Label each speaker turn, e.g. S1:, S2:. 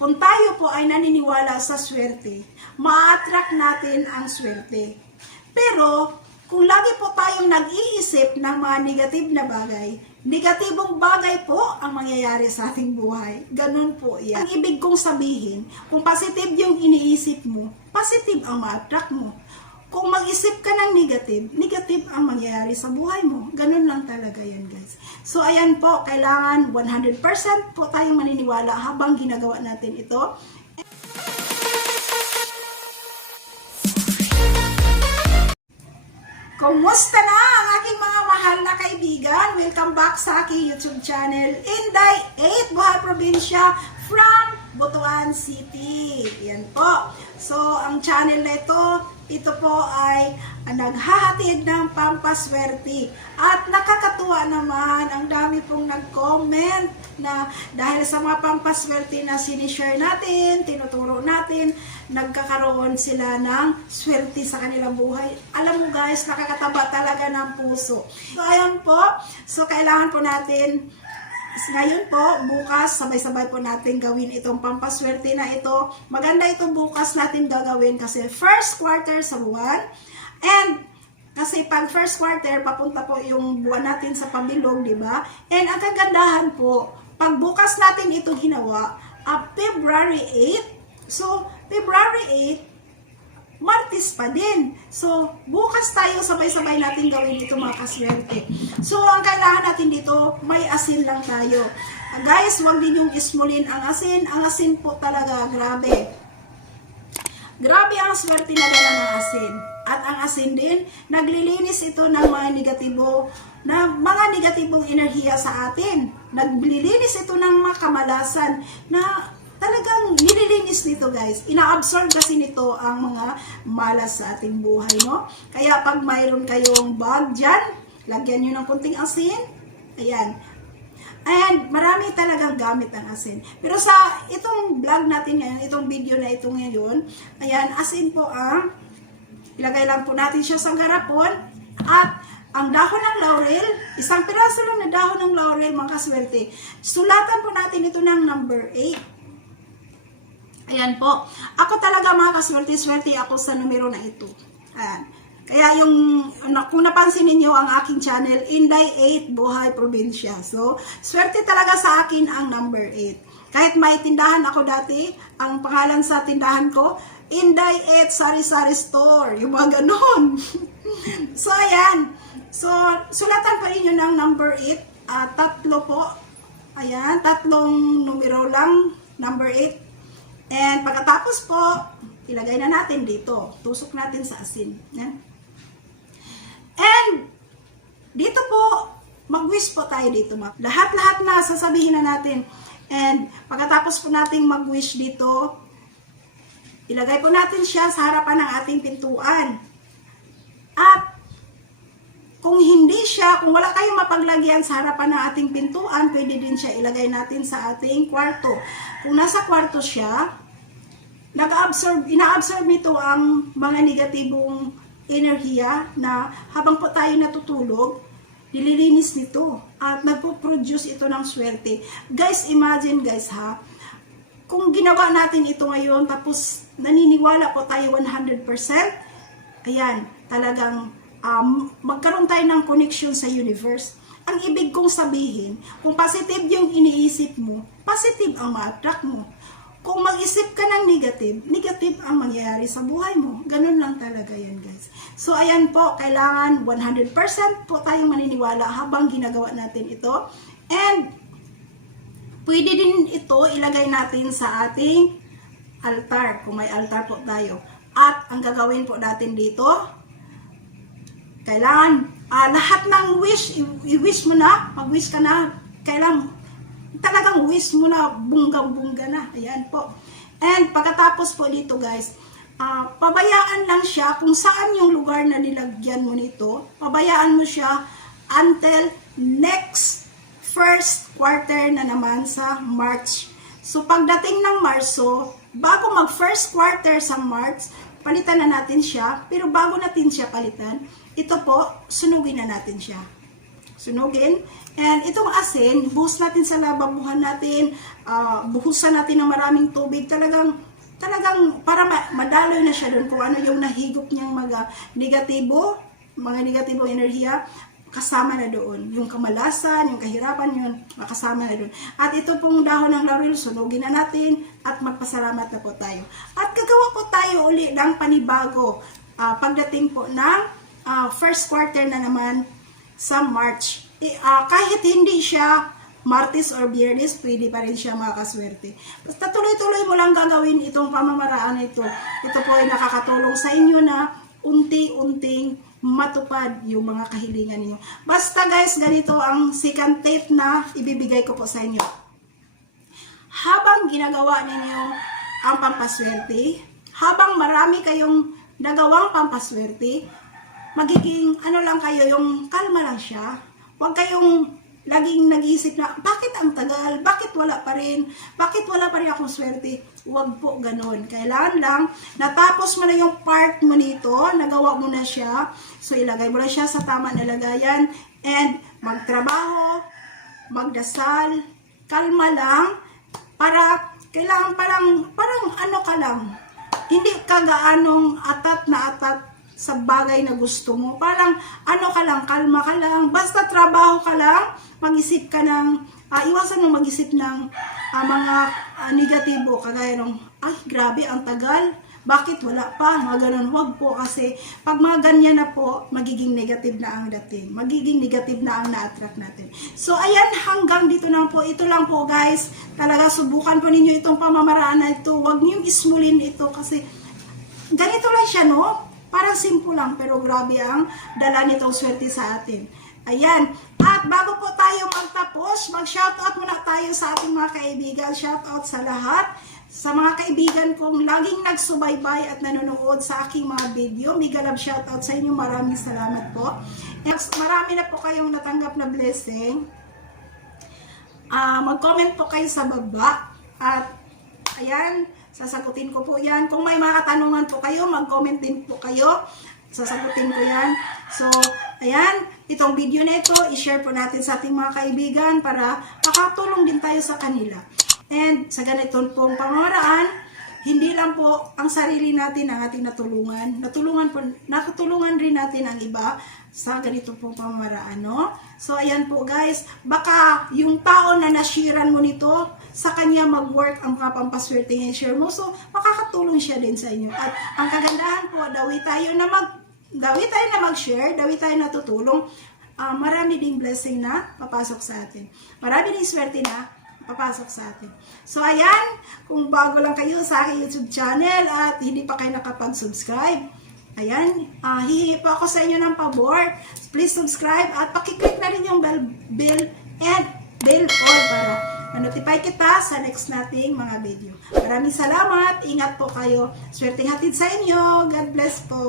S1: kung tayo po ay naniniwala sa swerte, ma-attract natin ang swerte. Pero, kung lagi po tayong nag-iisip ng mga negative na bagay, negatibong bagay po ang mangyayari sa ating buhay. Ganun po yan. Ang ibig kong sabihin, kung positive yung iniisip mo, positive ang ma-attract mo. Kung mag-isip ka ng negative, negative ang mangyayari sa buhay mo. Ganun lang talaga yan, guys. So, ayan po, kailangan 100% po tayong maniniwala habang ginagawa natin ito. Kumusta na ang aking mga mahal na kaibigan? Welcome back sa aking YouTube channel, Inday 8 Buhay Probinsya from Butuan City. Yan po. So, ang channel na ito, ito po ay ah, naghahatid ng pampaswerte. At nakakatuwa naman, ang dami pong nag-comment na dahil sa mga pampaswerte na sinishare natin, tinuturo natin, nagkakaroon sila ng swerte sa kanilang buhay. Alam mo guys, nakakataba talaga ng puso. So, ayan po. So, kailangan po natin ngayon po, bukas, sabay-sabay po natin gawin itong pampaswerte na ito. Maganda itong bukas natin gagawin kasi first quarter sa buwan. And kasi pag first quarter, papunta po yung buwan natin sa pabilog, di ba? And ang kagandahan po, pag bukas natin ito ginawa, uh, February 8, so February 8, Martis pa din. So, bukas tayo sabay-sabay natin gawin ito mga kaswerte. So, ang kailangan natin dito, may asin lang tayo. Ah, guys, huwag din yung ismulin ang asin. Ang asin po talaga, grabe. Grabe ang swerte na dala ng asin. At ang asin din, naglilinis ito ng mga negatibo na mga negatibong enerhiya sa atin. Naglilinis ito ng mga kamalasan na talagang nililinis nito guys. Ina-absorb kasi nito ang mga malas sa ating buhay, no? Kaya pag mayroon kayong bag dyan, lagyan nyo ng kunting asin. Ayan. And marami talagang gamit ang asin. Pero sa itong vlog natin ngayon, itong video na ito ngayon, ayan, asin po ang ilagay lang po natin siya sa garapon at ang dahon ng laurel, isang piraso lang na dahon ng laurel, mga kaswerte. Sulatan po natin ito ng number 8. Ayan po. Ako talaga mga kaswerte-swerte ako sa numero na ito. Ayan. Kaya yung, kung napansin ninyo ang aking channel, Inday 8 Buhay Probinsya. So, swerte talaga sa akin ang number 8. Kahit may tindahan ako dati, ang pangalan sa tindahan ko, Inday 8 Sari Sari Store. Yung mga ganun. so, ayan. So, sulatan pa rin yun number 8. Ah, tatlo po. Ayan, tatlong numero lang, number 8. And pagkatapos po, ilagay na natin dito. Tusok natin sa asin. Yan. And, dito po, mag-wish po tayo dito. Lahat-lahat na sasabihin na natin. And, pagkatapos po nating mag-wish dito, ilagay po natin siya sa harapan ng ating pintuan. At, kung hindi siya, kung wala kayong mapaglagyan sa harapan ng ating pintuan, pwede din siya ilagay natin sa ating kwarto. Kung nasa kwarto siya, nag-absorb, ina-absorb nito ang mga negatibong enerhiya na habang po tayo natutulog, nililinis nito at nagpo-produce ito ng swerte. Guys, imagine guys ha, kung ginawa natin ito ngayon tapos naniniwala po tayo 100%, ayan, talagang um, magkaroon tayo ng connection sa universe. Ang ibig kong sabihin, kung positive yung iniisip mo, positive ang ma-attract mo. Kung mag-isip ka ng negative, negative ang mangyayari sa buhay mo. Ganun lang talaga yan, guys. So, ayan po, kailangan 100% po tayong maniniwala habang ginagawa natin ito. And, pwede din ito ilagay natin sa ating altar, kung may altar po tayo. At, ang gagawin po natin dito, kailangan ah, lahat ng wish, i-wish mo na, mag-wish ka na, kailangan talagang wish mo na bunggang-bungga na. Ayan po. And pagkatapos po dito guys, ah, pabayaan lang siya kung saan yung lugar na nilagyan mo nito. Pabayaan mo siya until next first quarter na naman sa March. So pagdating ng Marso, bago mag first quarter sa March, palitan na natin siya. Pero bago natin siya palitan, ito po, sunugin na natin siya. sunugin. And itong asin, buhos natin sa lababuhan natin, ah, buhusan natin ng maraming tubig, talagang talagang para ma- madaloy na siya doon kung ano yung nahigop niyang mga negatibo, mga negatibong enerhiya, kasama na doon. Yung kamalasan, yung kahirapan yun, makasama na doon. At ito pong dahon ng laurel, sunugin na natin at magpasalamat na po tayo. At gagawa po tayo uli ng panibago ah, pagdating po ng ah, first quarter na naman sa March. Eh, ah, kahit hindi siya Martes or Biyernes, pwede pa rin siya makaswerte. Basta tuloy-tuloy mo lang gagawin itong pamamaraan ito. Ito po ay nakakatulong sa inyo na unti-unting matupad yung mga kahilingan ninyo. Basta guys, ganito ang second tip na ibibigay ko po sa inyo. Habang ginagawa ninyo ang pampaswerte, habang marami kayong nagawang pampaswerte, magiging ano lang kayo, yung kalma lang siya. Huwag kayong laging nag-iisip na, bakit ang tagal? Bakit wala pa rin? Bakit wala pa rin akong swerte? Huwag po ganun. Kailangan lang, natapos mo na yung part mo nito, nagawa mo na siya, so ilagay mo na siya sa tama na lagayan, and magtrabaho, magdasal, kalma lang, para, kailangan parang, parang ano ka lang, hindi ka gaanong atat na atat sa bagay na gusto mo. Parang ano ka lang, kalma ka lang, basta trabaho ka lang, mag-isip ka ng, ah, iwasan mo mag-isip ng ah, mga ah, negatibo, kagaya ng, ay grabe, ang tagal, bakit wala pa, mga ganun, wag po kasi pag mga ganyan na po, magiging negative na ang dating, magiging negative na ang na-attract natin. So ayan, hanggang dito na po, ito lang po guys, talaga subukan po ninyo itong pamamaraan na ito, wag niyong ismulin ito kasi ganito lang siya, no? Parang simple lang, pero grabe ang dala nitong swerte sa atin. Ayan. At bago po tayo magtapos, mag-shoutout muna tayo sa ating mga kaibigan. Shoutout sa lahat. Sa mga kaibigan kong laging nagsubaybay at nanonood sa aking mga video. Mega shoutout sa inyo. Maraming salamat po. And marami na po kayong natanggap na blessing. Ah, mag-comment po kayo sa baba. At ayan, sasagutin ko po yan. Kung may mga katanungan po kayo, mag-comment din po kayo. Sasagutin ko yan. So, ayan, itong video na ito, i-share po natin sa ating mga kaibigan para makatulong din tayo sa kanila. And sa ganito pong pamamaraan, hindi lang po ang sarili natin ang ating natulungan. Natulungan po, nakatulungan rin natin ang iba sa ganito pong pamamaraan, no? So, ayan po guys, baka yung tao na nashiran mo nito, sa kanya mag-work ang mga pampaswerte niya share mo. So, makakatulong siya din sa inyo. At ang kagandahan po, dawi tayo na mag dawi tayo na mag-share, dawi tayo na tutulong. Ah, marami ding blessing na papasok sa atin. Marami ding swerte na papasok sa atin. So, ayan, kung bago lang kayo sa aking YouTube channel at hindi pa kayo nakapag-subscribe, ayan, ah, hihingi po ako sa inyo ng pabor. Please subscribe at pakiclick na rin yung bell, bell and bell all para ma-notify kita sa next nating mga video. Maraming salamat. Ingat po kayo. Swerte hatid sa inyo. God bless po.